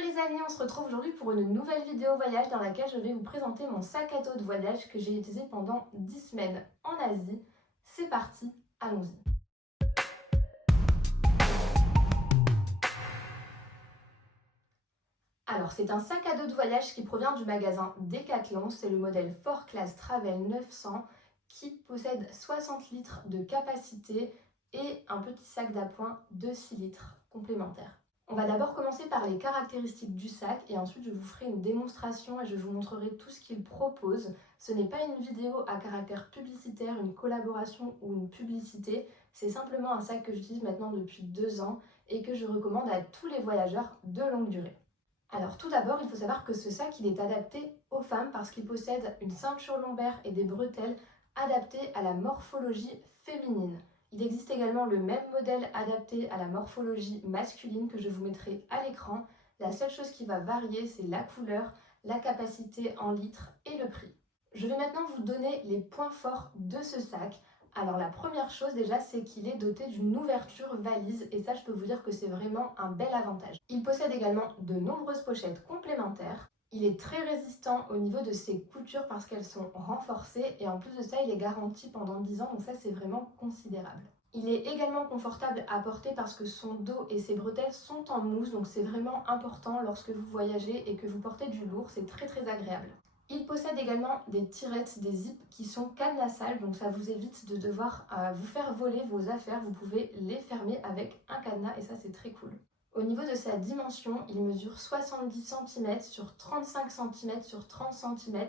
les amis, on se retrouve aujourd'hui pour une nouvelle vidéo voyage dans laquelle je vais vous présenter mon sac à dos de voyage que j'ai utilisé pendant 10 semaines en Asie. C'est parti, allons-y. Alors c'est un sac à dos de voyage qui provient du magasin Decathlon, c'est le modèle 4Class Travel 900 qui possède 60 litres de capacité et un petit sac d'appoint de 6 litres complémentaire. On va d'abord commencer par les caractéristiques du sac et ensuite je vous ferai une démonstration et je vous montrerai tout ce qu'il propose. Ce n'est pas une vidéo à caractère publicitaire, une collaboration ou une publicité, c'est simplement un sac que j'utilise maintenant depuis 2 ans et que je recommande à tous les voyageurs de longue durée. Alors tout d'abord, il faut savoir que ce sac il est adapté aux femmes parce qu'il possède une ceinture lombaire et des bretelles adaptées à la morphologie féminine. Il existe également le même modèle adapté à la morphologie masculine que je vous mettrai à l'écran. La seule chose qui va varier, c'est la couleur, la capacité en litres et le prix. Je vais maintenant vous donner les points forts de ce sac. Alors la première chose déjà, c'est qu'il est doté d'une ouverture valise et ça je peux vous dire que c'est vraiment un bel avantage. Il possède également de nombreuses pochettes complémentaires. Il est très résistant au niveau de ses coutures parce qu'elles sont renforcées et en plus de ça il est garanti pendant 10 ans donc ça c'est vraiment considérable. Il est également confortable à porter parce que son dos et ses bretelles sont en mousse donc c'est vraiment important lorsque vous voyagez et que vous portez du lourd, c'est très agréable. Il possède également des tirettes, des zips qui sont cadenassables, donc ça vous évite de devoir vous faire voler vos affaires. Vous pouvez les fermer avec un cadenas et ça c'est très cool. Au niveau de sa dimension, il mesure 70 cm sur 35 cm sur 30 cm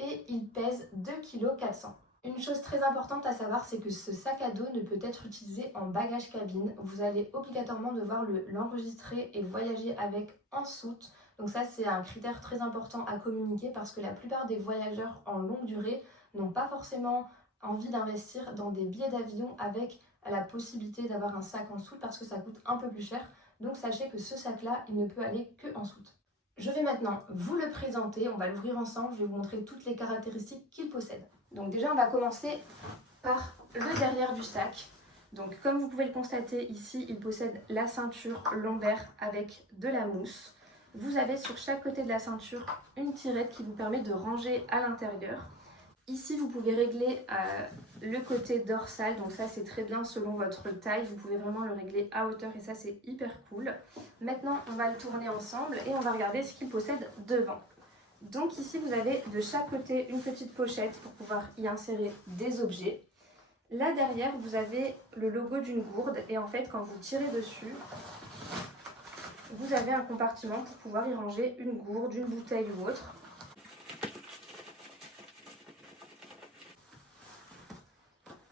et il pèse 2,4 kg. Une chose très importante à savoir, c'est que ce sac à dos ne peut être utilisé en bagage cabine. Vous allez obligatoirement devoir l'enregistrer et le voyager avec en soute. Donc ça, c'est un critère très important à communiquer parce que la plupart des voyageurs en longue durée n'ont pas forcément envie d'investir dans des billets d'avion avec la possibilité d'avoir un sac en soute parce que ça coûte un peu plus cher. Donc sachez que ce sac-là, il ne peut aller que en soute. Je vais maintenant vous le présenter, on va l'ouvrir ensemble, je vais vous montrer toutes les caractéristiques qu'il possède. Donc déjà, on va commencer par le derrière du sac. Donc comme vous pouvez le constater ici, il possède la ceinture lombaire avec de la mousse. Vous avez sur chaque côté de la ceinture une tirette qui vous permet de ranger à l'intérieur. Ici, vous pouvez régler le côté dorsal, donc ça c'est très bien selon votre taille. Vous pouvez vraiment le régler à hauteur et ça c'est hyper cool. Maintenant, on va le tourner ensemble et on va regarder ce qu'il possède devant. Donc ici, vous avez de chaque côté une petite pochette pour pouvoir y insérer des objets. Là derrière, vous avez le logo d'une gourde et en fait, quand vous tirez dessus, vous avez un compartiment pour pouvoir y ranger une gourde, une bouteille ou autre.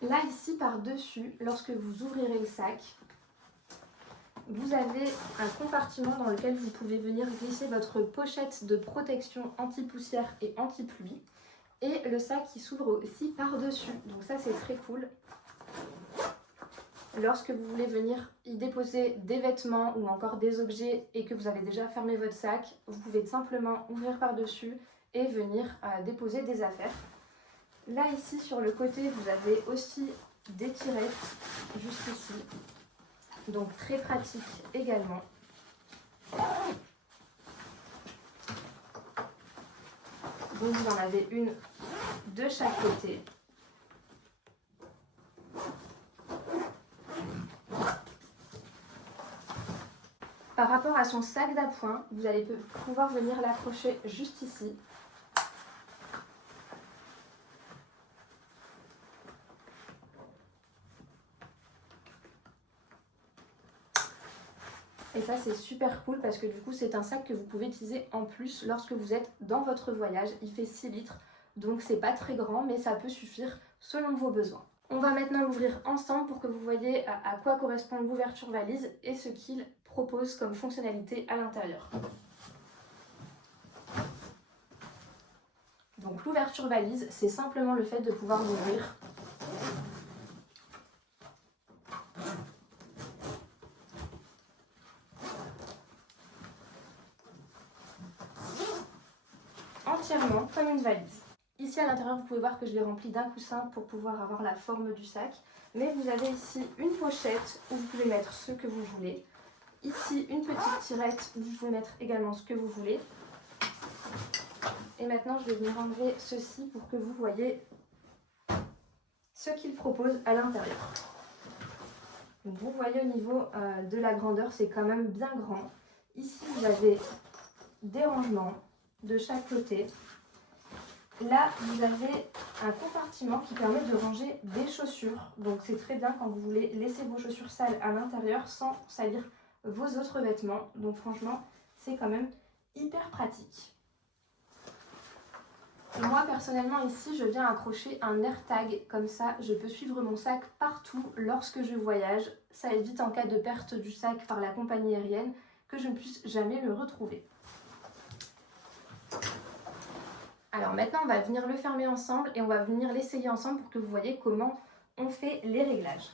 Là ici par-dessus, lorsque vous ouvrirez le sac, vous avez un compartiment dans lequel vous pouvez venir glisser votre pochette de protection anti-poussière et anti-pluie. Et le sac qui s'ouvre aussi par-dessus, donc ça c'est très cool. Lorsque vous voulez venir y déposer des vêtements ou encore des objets et que vous avez déjà fermé votre sac, vous pouvez simplement ouvrir par-dessus et venir déposer des affaires. Là ici sur le côté, vous avez aussi des tirettes juste ici, donc très pratique également. Donc vous en avez une de chaque côté. Par rapport à son sac d'appoint, vous allez pouvoir venir l'accrocher juste ici. Et ça c'est super cool parce que du coup c'est un sac que vous pouvez utiliser en plus lorsque vous êtes dans votre voyage. Il fait 6 litres donc c'est pas très grand mais ça peut suffire selon vos besoins. On va maintenant l'ouvrir ensemble pour que vous voyez à quoi correspond l'ouverture valise et ce qu'il propose comme fonctionnalité à l'intérieur. Donc l'ouverture valise, c'est simplement le fait de pouvoir l'ouvrir. Entièrement comme une valise. Ici à l'intérieur, vous pouvez voir que je l'ai rempli d'un coussin pour pouvoir avoir la forme du sac. Mais vous avez ici une pochette où vous pouvez mettre ce que vous voulez. Ici, une petite tirette où vous pouvez mettre également ce que vous voulez. Et maintenant, je vais venir enlever ceci pour que vous voyez ce qu'il propose à l'intérieur. Donc vous voyez au niveau de la grandeur, c'est quand même bien grand. Ici, vous avez des rangements de chaque côté. Là, vous avez un compartiment qui permet de ranger des chaussures. Donc c'est très bien quand vous voulez laisser vos chaussures sales à l'intérieur sans salir vos autres vêtements. Donc franchement, c'est quand même hyper pratique. Moi personnellement ici, je viens accrocher un AirTag. Comme ça, je peux suivre mon sac partout lorsque je voyage. Ça évite en cas de perte du sac par la compagnie aérienne que je ne puisse jamais le retrouver. Alors maintenant, on va venir le fermer ensemble et on va venir l'essayer ensemble pour que vous voyez comment on fait les réglages.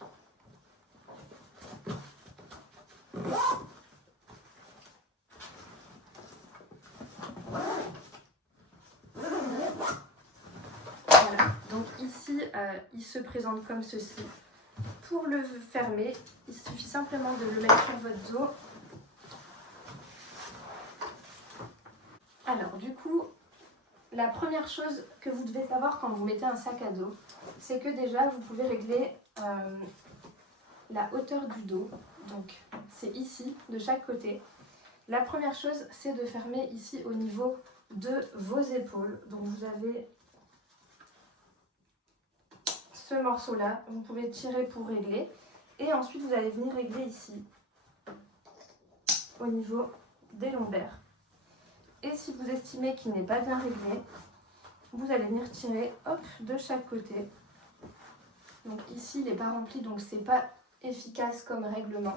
Voilà, donc ici, il se présente comme ceci. Pour le fermer, il suffit simplement de le mettre sur votre dos. Alors du coup, la première chose que vous devez savoir quand vous mettez un sac à dos, c'est que déjà vous pouvez régler la hauteur du dos. Donc c'est ici, de chaque côté. La première chose, c'est de fermer ici au niveau de vos épaules. Donc vous avez ce morceau-là, vous pouvez tirer pour régler. Et ensuite vous allez venir régler ici, au niveau des lombaires. Et si vous estimez qu'il n'est pas bien réglé, vous allez venir tirer hop, de chaque côté. Donc ici, il n'est pas rempli, donc c'est pas efficace comme règlement.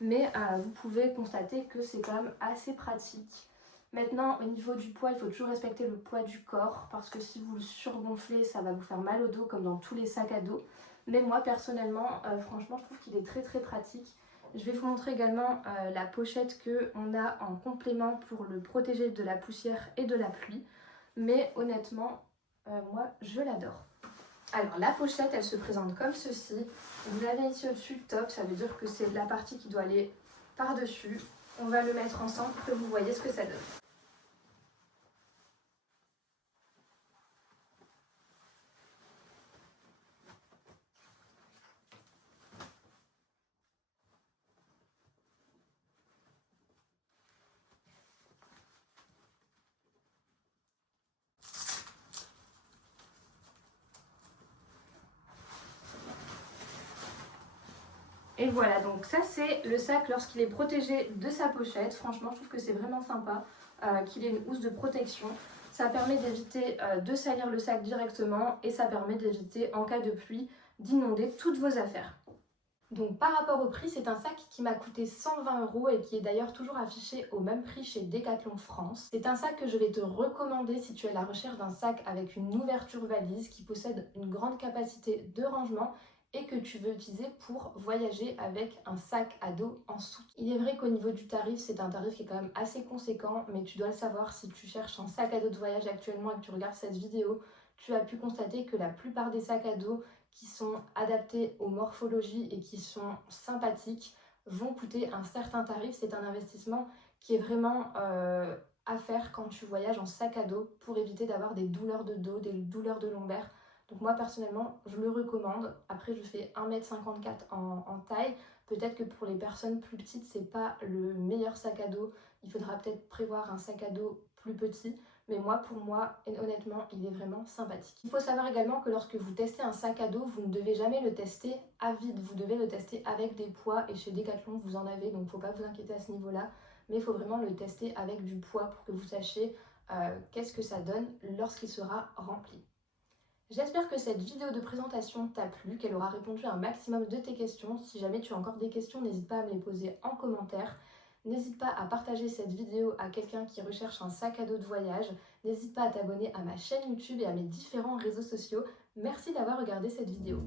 Mais vous pouvez constater que c'est quand même assez pratique. Maintenant, au niveau du poids, il faut toujours respecter le poids du corps parce que si vous le surgonflez, ça va vous faire mal au dos comme dans tous les sacs à dos. Mais moi, personnellement, franchement, je trouve qu'il est très très pratique. Je vais vous montrer également la pochette qu'on a en complément pour le protéger de la poussière et de la pluie. Mais honnêtement, moi, je l'adore. Alors la pochette, elle se présente comme ceci. Vous avez ici au-dessus le top, ça veut dire que c'est la partie qui doit aller par-dessus. On va le mettre ensemble pour que vous voyez ce que ça donne. Et voilà, donc ça c'est le sac lorsqu'il est protégé de sa pochette. Franchement, je trouve que c'est vraiment sympa qu'il ait une housse de protection. Ça permet d'éviter de salir le sac directement et ça permet d'éviter, en cas de pluie, d'inonder toutes vos affaires. Donc par rapport au prix, c'est un sac qui m'a coûté 120 € et qui est d'ailleurs toujours affiché au même prix chez Decathlon France. C'est un sac que je vais te recommander si tu es à la recherche d'un sac avec une ouverture valise qui possède une grande capacité de rangement et que tu veux utiliser pour voyager avec un sac à dos en soute. Il est vrai qu'au niveau du tarif, c'est un tarif qui est quand même assez conséquent, mais tu dois le savoir, si tu cherches un sac à dos de voyage actuellement et que tu regardes cette vidéo, tu as pu constater que la plupart des sacs à dos qui sont adaptés aux morphologies et qui sont sympathiques vont coûter un certain tarif. C'est un investissement qui est vraiment à faire quand tu voyages en sac à dos pour éviter d'avoir des douleurs de dos, des douleurs de lombaires. Donc moi personnellement, je le recommande. Après, je fais 1,54 m en taille. Peut-être que pour les personnes plus petites, c'est pas le meilleur sac à dos. Il faudra peut-être prévoir un sac à dos plus petit. Mais moi, pour moi, honnêtement, il est vraiment sympathique. Il faut savoir également que lorsque vous testez un sac à dos, vous ne devez jamais le tester à vide. Vous devez le tester avec des poids et chez Decathlon, vous en avez. Donc, il ne faut pas vous inquiéter à ce niveau-là. Mais il faut vraiment le tester avec du poids pour que vous sachiez qu'est-ce que ça donne lorsqu'il sera rempli. J'espère que cette vidéo de présentation t'a plu, qu'elle aura répondu à un maximum de tes questions. Si jamais tu as encore des questions, n'hésite pas à me les poser en commentaire. N'hésite pas à partager cette vidéo à quelqu'un qui recherche un sac à dos de voyage. N'hésite pas à t'abonner à ma chaîne YouTube et à mes différents réseaux sociaux. Merci d'avoir regardé cette vidéo.